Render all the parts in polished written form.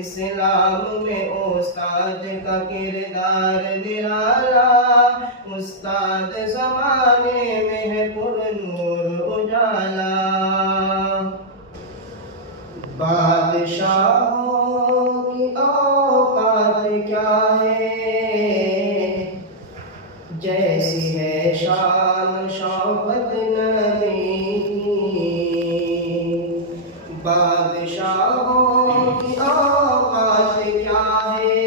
اسلام میں استاد کا کردار نرالا، استاد زمانے میں ہے پر نور اجالا۔ بادشاہوں کی اوقات کیا ہے، جیسی ہے شان شوکت نبی کی۔ بادشاہوں کی اوقات کیا ہے،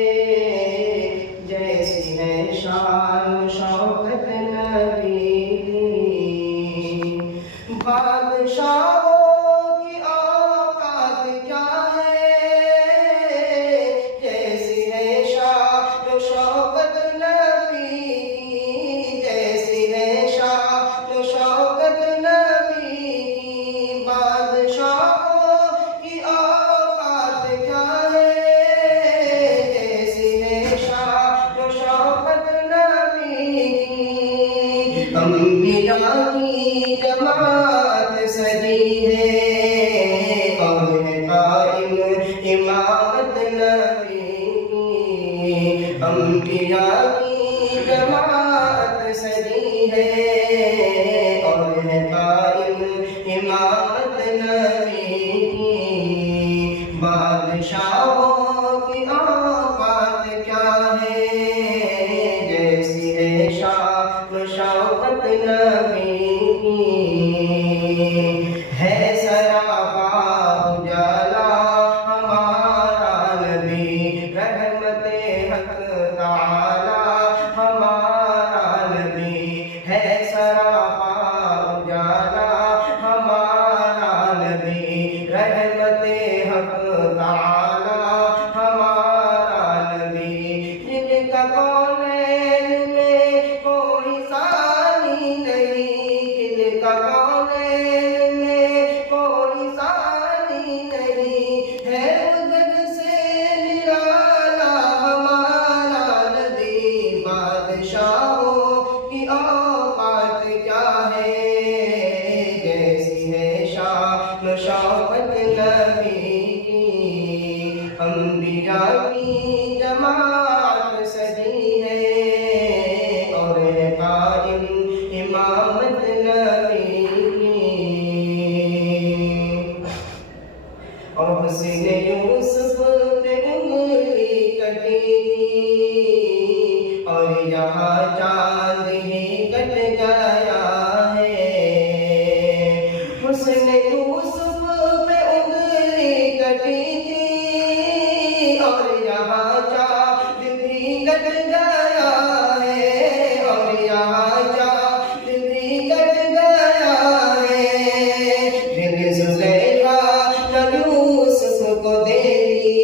جیسی ہے شان شوکت نبی کی۔ بادشاہوں کی اوقات کیا ہے، جیسی ہے شان شوکت نبی کی، جیسی ہے شان شوکت نبی کی۔ بادشاہوں کی اوقات کیا ہے، جیسی ہے شان شوکت نبی کی۔ انبیاء کی جماعت سجی ہے، اور ہے قائم امامت نبی کی۔ انبیاء کی جماعت سجی ہے، اور ہے قائم امامت نبی کی۔ بادشاہوں کی اوقات کیا ہے، جیسی ہے شان شوکت نبی کی۔ ہے سراپا اجالا ہمارا نبی، رحمت حق تعالی ہمارا نبی۔ ہے سراپا اجالا ہمارا نبی، رحمت حق تعالی ہمارا نبی۔ جن کا کونین میں کوئی ثانی نہیں، جن کا کونین میں کوئی ثانی نہیں، ہے مدد سے نرالا ہمارا نبی۔ بادشاہوں کی اوقات کیا ہے، جیسی ہے شان شوکت نبی کی۔ انبیاء کی جماعت سجی ہے، اور ہے قائم امامت نبی کی۔ اور حسن یوسف پہ انگلی کٹی، اور یہاں چاند ہی کٹ گیا ہے۔ حسن یوسف پہ انگلی کٹی تھی، اور یہاں چاند بھی کٹ گیا ہے، اور یہاں چاند بھی کٹ گیا ہے۔ دل زلیخا نے یوسف کو دے دی،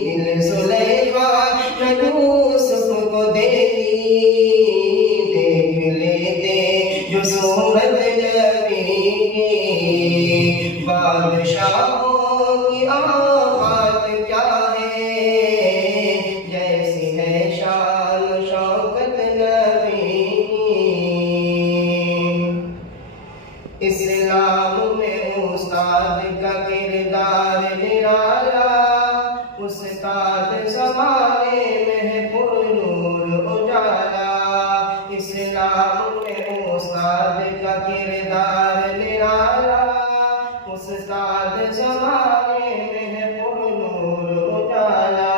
دل زلیخا نے یوسف کو دے دی، دیکھ لیتے جو صورت نبی کی۔ بادشاہوں کی اوقات کیا ہے، جیسی ہے شان شوکت نبی کی۔ اسلام میں استاد کا کردار نرالا، استاد زمانے میں ہے پر نور اجالا۔ اسلام میں استاد کا کردار نرالا، استاد زمانے میں ہے پر نور اجالا۔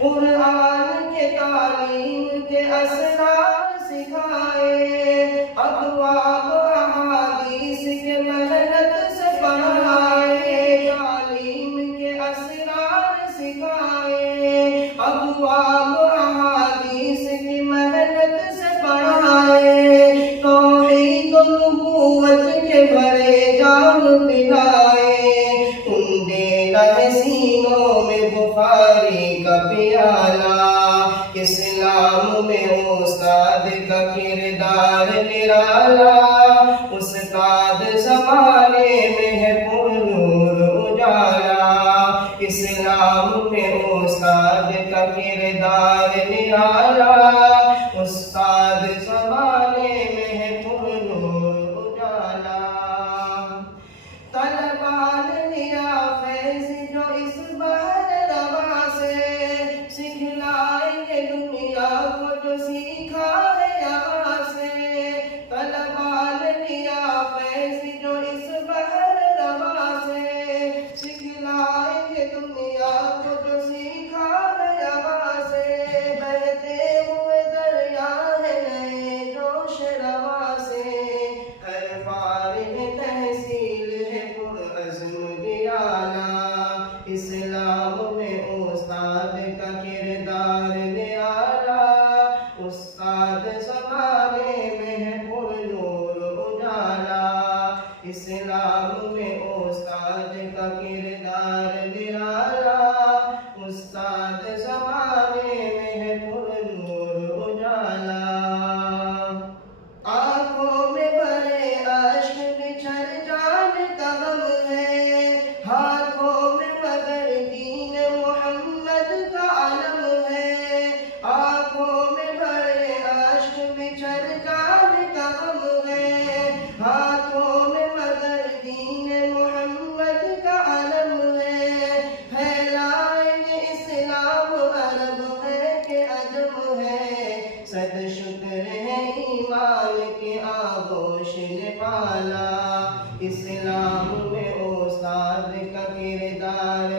قرآن کے تعلیم کے اسرار سکھائے، ابواب احادیث کے محنت سے پڑھائے۔ تعلیم کے اسرار سکھائے، ابواب احادیث کی محنت سے پڑھائے۔ توحید و نبوت کے بھرے جام پلائے، اندیلا ہے سینوں میں بخاری کا پیالہ۔ اسلام میں استاد کا کردار نرالا، استاد زمانے میں ہے پر نور اجالا۔ اسلام میں استاد کا کردار نرالا، استاد زمانے میں ہے پر نور اجالا۔ طلباء نے لیا فیض جو اس نرالا، استاد زمانے میں ہے پر نور اجالا۔ آنکھوں میں بھرے اشک بچھر جانے کا غم ہے، ہاتھوں میں مگر دین محمد کا علم ہے۔ آنکھوں میں بھرے اشک بچھر جانے کا غم ہے، ہاتھوں میں مگر دین محمد کا علم ہے۔ پھیلائیں گے اسلام عرب ہے کہ عجم ہے، صد شکر ہے ایمان کے آغوش نے پالا۔ اسلام میں استاد کا کردار